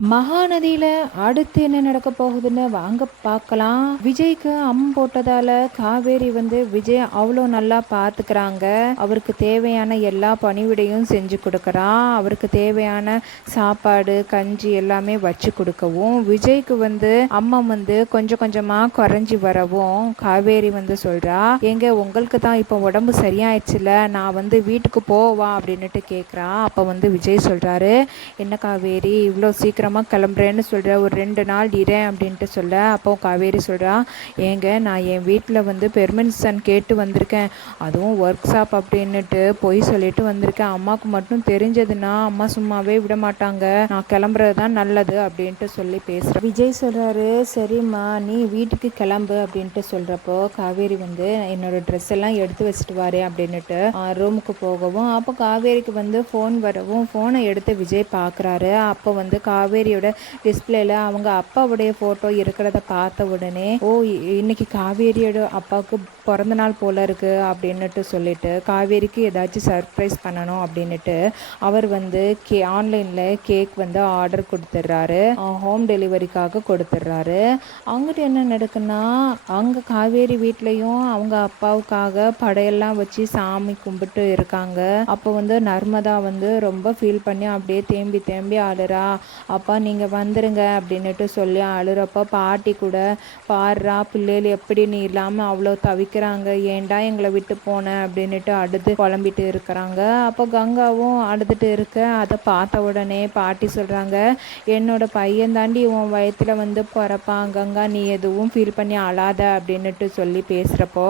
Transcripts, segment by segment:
மகாநதியில அடுத்து என்ன நடக்க போகுதுன்னு வாங்க பார்க்கலாம். விஜய்க்கு போட்டதால காவேரி விஜய் அவ்வளோ நல்லா பார்த்துக்கிறாங்க. அவருக்கு தேவையான எல்லா பணிவிடையும் செஞ்சு கொடுக்குறா. அவருக்கு தேவையான சாப்பாடு, கஞ்சி எல்லாமே வச்சு கொடுக்கவும், விஜய்க்கு அம்மா கொஞ்சம் கொஞ்சமா குறைஞ்சி வரவும், காவேரி சொல்றா, "ஏங்க உங்களுக்கு தான் இப்போ உடம்பு சரியாயிடுச்சுல, நான் வீட்டுக்கு போவா?" அப்படின்னுட்டு கேட்குறா. அப்போ விஜய் சொல்றாரு, "என்ன காவேரி இவ்வளோ சீக்கிரம் கிளம்புறேன்னு சொல்கிற, ஒரு 2 நாள் இரேன்" அப்படின்ட்டு சொல்ல. அப்போ காவேரி சொல்கிறா, "ஏங்க நான் என் வீட்டில் பெர்மிஷன் கேட்டு வந்திருக்கேன். அதுவும் ஒர்க் ஷாப் அப்படின்னுட்டு பொய் சொல்லிட்டு வந்திருக்கேன். அம்மாவுக்கு மட்டும் தெரிஞ்சதுன்னா அம்மா சும்மாவே விட மாட்டாங்க. நான் கிளம்புறது தான் நல்லது" அப்படின்ட்டு சொல்லி பேசுகிறேன். விஜய் சொல்கிறாரு, "சரிம்மா நீ வீட்டுக்கு கிளம்பு" அப்படின்ட்டு சொல்கிறப்போ, காவேரி என்னோட ட்ரெஸ் எல்லாம் எடுத்து வச்சுட்டு வாரேன் அப்படின்னுட்டு ரூமுக்கு போகவும், அப்போ காவேரிக்கு ஃபோன் வரவும், ஃபோனை எடுத்து விஜய் பார்க்குறாரு. அப்போ காவேரியோட டிஸ்பிளேல அவங்க அப்பாவுடைய ஃபோட்டோ இருக்கிறத பார்த்த உடனே, "ஓ, இன்னைக்கு காவேரியோட அப்பாவுக்கு பிறந்த நாள் போல இருக்கு" அப்படின்னுட்டு சொல்லிட்டு, காவேரிக்கு ஏதாச்சும் சர்ப்ரைஸ் பண்ணணும் அப்படின்னுட்டு அவர் ஆன்லைனில் கேக் ஆர்டர் கொடுத்துட்றாரு. ஹோம் டெலிவரிக்காக கொடுத்துட்றாரு. அங்கிட்டு என்ன நடக்குன்னா, அங்கே காவேரி வீட்லேயும் அவங்க அப்பாவுக்காக படையெல்லாம் வச்சு சாமி கும்பிட்டு இருக்காங்க. அப்போ நர்மதா ரொம்ப ஃபீல் பண்ணி அப்படியே தேம்பி தேம்பி அழுறா. "அப்பா நீங்கள் வந்துடுங்க" அப்படின்னுட்டு சொல்லி அழுறப்போ, பாட்டி கூட, "பாடுறா பிள்ளைகள் எப்படி நீ இல்லாமல் அவ்வளோ தவிக்கிறாங்க, ஏன்டா எங்களை விட்டு போன" அப்படின்னுட்டு அழுது குழம்பிட்டு இருக்கிறாங்க. அப்போ கங்காவும் அழுதுட்டு இருக்க, அதை பார்த்த உடனே பாட்டி சொல்கிறாங்க, "என்னோட பையன் தாண்டி உன் வயத்தில் பிறப்பான் கங்கா, நீ எதுவும் ஃபீல் பண்ணி அழாத" அப்படின்னுட்டு சொல்லி பேசுகிறப்போ,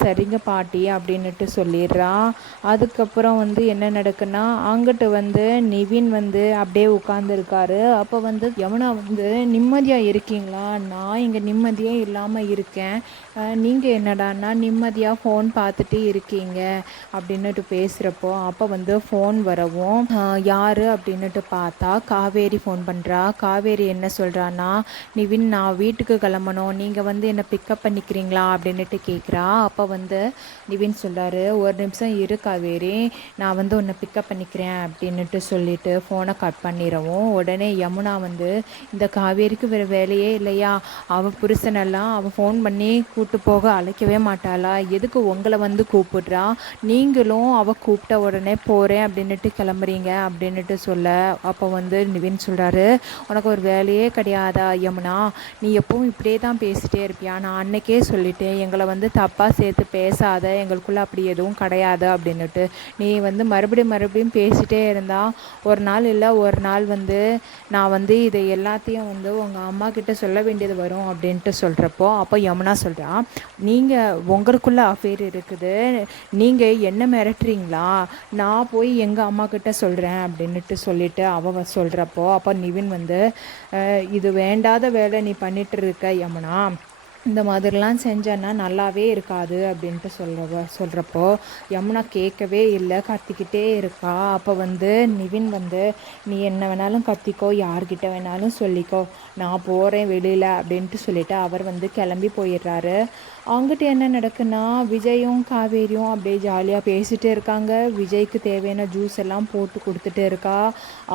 "சரிங்க பாட்டி" அப்படின்னுட்டு சொல்லிடுறான். அதுக்கப்புறம் என்ன நடக்குன்னா, அங்கிட்டு நிவின் அப்படியே உட்காந்துருக்காரு. அப்போ யமுனா, "நிம்மதியாக இருக்கீங்களா? நான் இங்கே நிம்மதியே இல்லாமல் இருக்கேன். நீங்கள் என்னடான்னா நிம்மதியாக ஃபோன் பார்த்துட்டு இருக்கீங்க" அப்படின்னுட்டு பேசுகிறப்போ, அப்போ ஃபோன் வரவும், யார் அப்படின்னுட்டு பார்த்தா காவேரி ஃபோன் பண்ணுறா. காவேரி என்ன சொல்கிறான்னா, "நிவின், நான் வீட்டுக்கு கிளம்பணும், நீங்கள் என்னை பிக்கப் பண்ணிக்கிறீங்களா?" அப்படின்னுட்டு கேட்குறா. அப்போ நிவின் சொல்கிறாரு, "ஒரு நிமிஷம் இரு காவேரி, நான் உன்னை பிக்கப் பண்ணிக்கிறேன்" அப்படின்னுட்டு சொல்லிட்டு ஃபோனை கட் பண்ணிடவும், உடனே யமுனா, "இந்த காவேரிக்கு வேறு வேலையே இல்லையா? அவள் புருஷனெல்லாம் அவள் ஃபோன் பண்ணி கூப்பிட்டு போக அழைக்கவே மாட்டாளா? எதுக்கு உங்களை கூப்பிடுறா? நீங்களும் அவள் கூப்பிட்ட உடனே போகிறேன் அப்படின்னுட்டு கிளம்புறீங்க" அப்படின்னுட்டு சொல்ல. அப்போ நிவின் சொல்கிறாரு, "உனக்கு ஒரு வேலையே கிடையாதா யமுனா? நீ எப்பவும் இப்படியே தான் பேசிகிட்டே இருப்பியா? நான் அன்னைக்கே சொல்லிட்டேன், எங்களை தப்பாக சேர்த்து பேசாத, எங்களுக்குள்ளே அப்படி எதுவும் கிடையாது அப்படின்னுட்டு. நீ மறுபடியும் பேசிகிட்டே இருந்தால் ஒரு நாள் இல்லை ஒரு நாள் நான் இதை எல்லாத்தையும் உங்கள் அம்மா கிட்ட சொல்ல வேண்டியது வரும்" அப்படின்ட்டு சொல்கிறப்போ, அப்போ யமுனா சொல்கிறா, "நீங்கள் உங்களுக்குள்ள அஃபேர் இருக்குது, நீங்கள் என்ன மிரட்டுறீங்களா? நான் போய் எங்கள் அம்மா கிட்ட சொல்கிறேன்" அப்படின்னுட்டு சொல்லிட்டு அவ சொல்கிறப்போ, அப்போ நிவின் "இது வேண்டாத வேலை நீ பண்ணிட்டு இருக்க யமுனா, இந்த மாதிரிலாம் செஞ்சேன்னா நல்லாவே இருக்காது" அப்படின்ட்டு சொல்கிறப்போ, யமுனா கேட்கவே இல்லை, கத்திக்கிட்டே இருக்கா. அப்போ நிவின் "நீ என்ன வேணாலும் கத்திக்கோ, யார்கிட்ட வேணாலும் சொல்லிக்கோ, நான் போகிறேன் வெளியில்" அப்படின்ட்டு சொல்லிவிட்டு அவர் கிளம்பி போயிடுறாரு. அங்கிட்டு என்ன நடக்குன்னா, விஜயும் காவேரியும் அப்படியே ஜாலியாக பேசிகிட்டு இருக்காங்க. விஜய்க்கு தேவையான ஜூஸ் எல்லாம் போட்டு கொடுத்துட்டு இருக்கா.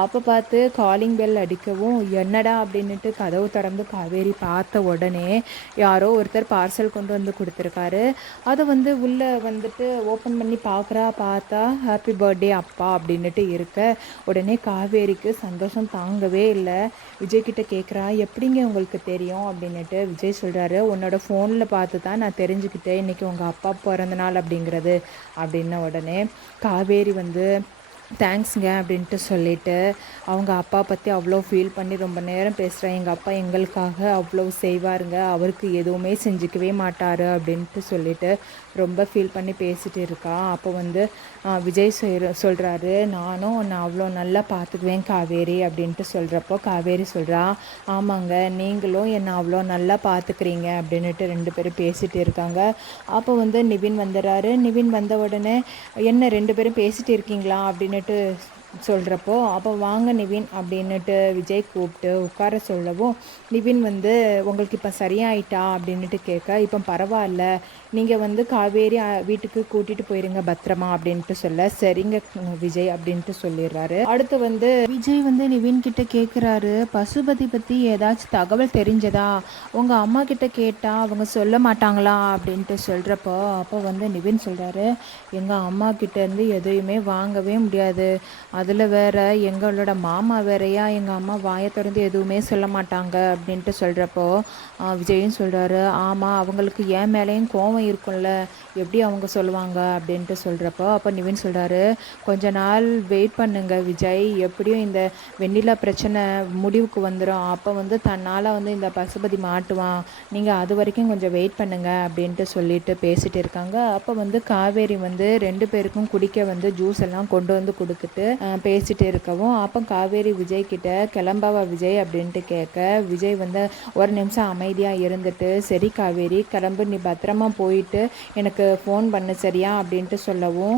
அப்போ பார்த்து காலிங் பெல் அடிக்கவும், "என்னடா" அப்படின்னுட்டு கதவு திறந்து காவேரி பார்த்த உடனே, யாரோ ஒருத்தர் பார்சல் கொண்டு கொடுத்துருக்காரு. அதை உள்ளே ஓப்பன் பண்ணி பார்த்தா "ஹாப்பி பர்த்டே அப்பா" அப்படின்னுட்டு இருக்க. உடனே காவேரிக்கு சந்தோஷம் தாங்கவே இல்லை. விஜய்கிட்ட கேட்குறா, "எப்படிங்க உங்களுக்கு தெரியும்?" அப்படின்னுட்டு. விஜய் சொல்கிறாரு, "உன்னோட ஃபோனில் பார்த்து தான் நான் தெரிஞ்சுக்கிட்டேன் இன்றைக்கி உங்கள் அப்பா பிறந்தநாள் அப்படிங்கிறது" அப்படின்ன உடனே காவேரி "தேங்க்ஸுங்க" அப்படின்ட்டு சொல்லிவிட்டு அவங்க அப்பா பற்றி அவ்வளோ ஃபீல் பண்ணி ரொம்ப நேரம் பேசுகிறேன். "எங்கள் அப்பா எங்களுக்காக அவ்வளோ செய்வாருங்க, அவருக்கு எதுவுமே செஞ்சுக்கவே மாட்டார்" அப்படின்ட்டு சொல்லிவிட்டு ரொம்ப ஃபீல் பண்ணி பேசிகிட்டு இருக்கா. அப்போ விஜய் சொல்கிறாரு, "நானும் உன்னை அவ்வளோ நல்லா பார்த்துக்குவேன் காவேரி" அப்படின்ட்டு சொல்கிறப்போ, காவேரி சொல்கிறா, "ஆமாங்க, நீங்களும் என்னை அவ்வளோ நல்லா பார்த்துக்கிறீங்க" அப்படின்ட்டு 2 பேரும் பேசிகிட்டு இருக்காங்க. அப்போ நிவின் வந்துடுறாரு. நிவின் வந்த உடனே, "என்ன 2 பேரும் பேசிகிட்டு இருக்கீங்களா?" அப்படின்னுட்டு சொல்கிறப்போ, "அப்போ வாங்க நிவின்" அப்படின்னுட்டு விஜய் கூப்பிட்டு உட்கார சொல்லவும், நிவின் "உங்களுக்கு இப்போ சரியாயிட்டா?" அப்படின்னுட்டு கேட்க, "இப்போ பரவாயில்ல, நீங்கள் வந்து காவேரி வீட்டுக்கு கூட்டிகிட்டு போயிருங்க பத்திரமா அப்படின்ட்டு சொல்ல, சரிங்க விஜய் அப்படின்ட்டு சொல்லிடுறாரு. அடுத்து வந்து விஜய் வந்து நிவின் கிட்ட கேட்குறாரு, பசுபதி பற்றி ஏதாச்சும் தகவல் தெரிஞ்சதா, உங்கள் அம்மா கிட்ட கேட்டால் அவங்க சொல்ல மாட்டாங்களா அப்படின்ட்டு சொல்கிறப்போ, அப்போ வந்து நிவின் சொல்கிறாரு, எங்கள் அம்மா கிட்டேருந்து எதையுமே வாங்கவே முடியாது, அதில் வேற எங்களோட மாமா வேறையா, எங்கள் அம்மா வாயை திறந்து எதுவுமே சொல்ல மாட்டாங்க அப்படின்ட்டு சொல்கிறப்போ, விஜயும் சொல்கிறாரு, ஆமாம் அவங்களுக்கு என் மேலேயும் கோவம் இருக்கும்ல, எப்படி அவங்க சொல்லுவாங்க அப்படின்ட்டு சொல்கிறப்போ, அப்போ நிவின் சொல்கிறாரு, கொஞ்ச நாள் வெயிட் பண்ணுங்க விஜய், எப்படியும் இந்த வெண்ணிலா பிரச்சனை முடிவுக்கு வந்துடும், அப்போ வந்து தன்னால் வந்து இந்த பசுபதி மாட்டுவான், நீங்கள் அது வரைக்கும் கொஞ்சம் வெயிட் பண்ணுங்க அப்படின்ட்டு சொல்லிட்டு பேசிகிட்டு இருக்காங்க. அப்போ வந்து காவேரி வந்து 2 பேருக்கும் குடிக்க வந்து ஜூஸ் எல்லாம் கொண்டு வந்து கொடுத்துட்டு பேசிகிட்டு இருக்கவும், அப்போ காவேரி விஜய் கிட்ட கிளம்பவா விஜய் அப்படின்ட்டு கேட்க, விஜய் வந்து ஒரு நிமிஷம் அமைதியாக இருந்துட்டு, சரி காவேரி கிளம்பு, நீ பத்திரமா போயிட்டு எனக்கு ஃபோன் பண்ணு சரியா அப்படின்ட்டு சொல்லவும்,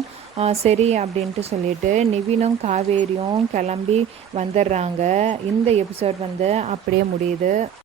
சரி அப்படின்ட்டு சொல்லிட்டு நிவினும் காவேரியும் கிளம்பி வந்துடுறாங்க. இந்த எபிசோட் வந்து அப்படியே முடியுது.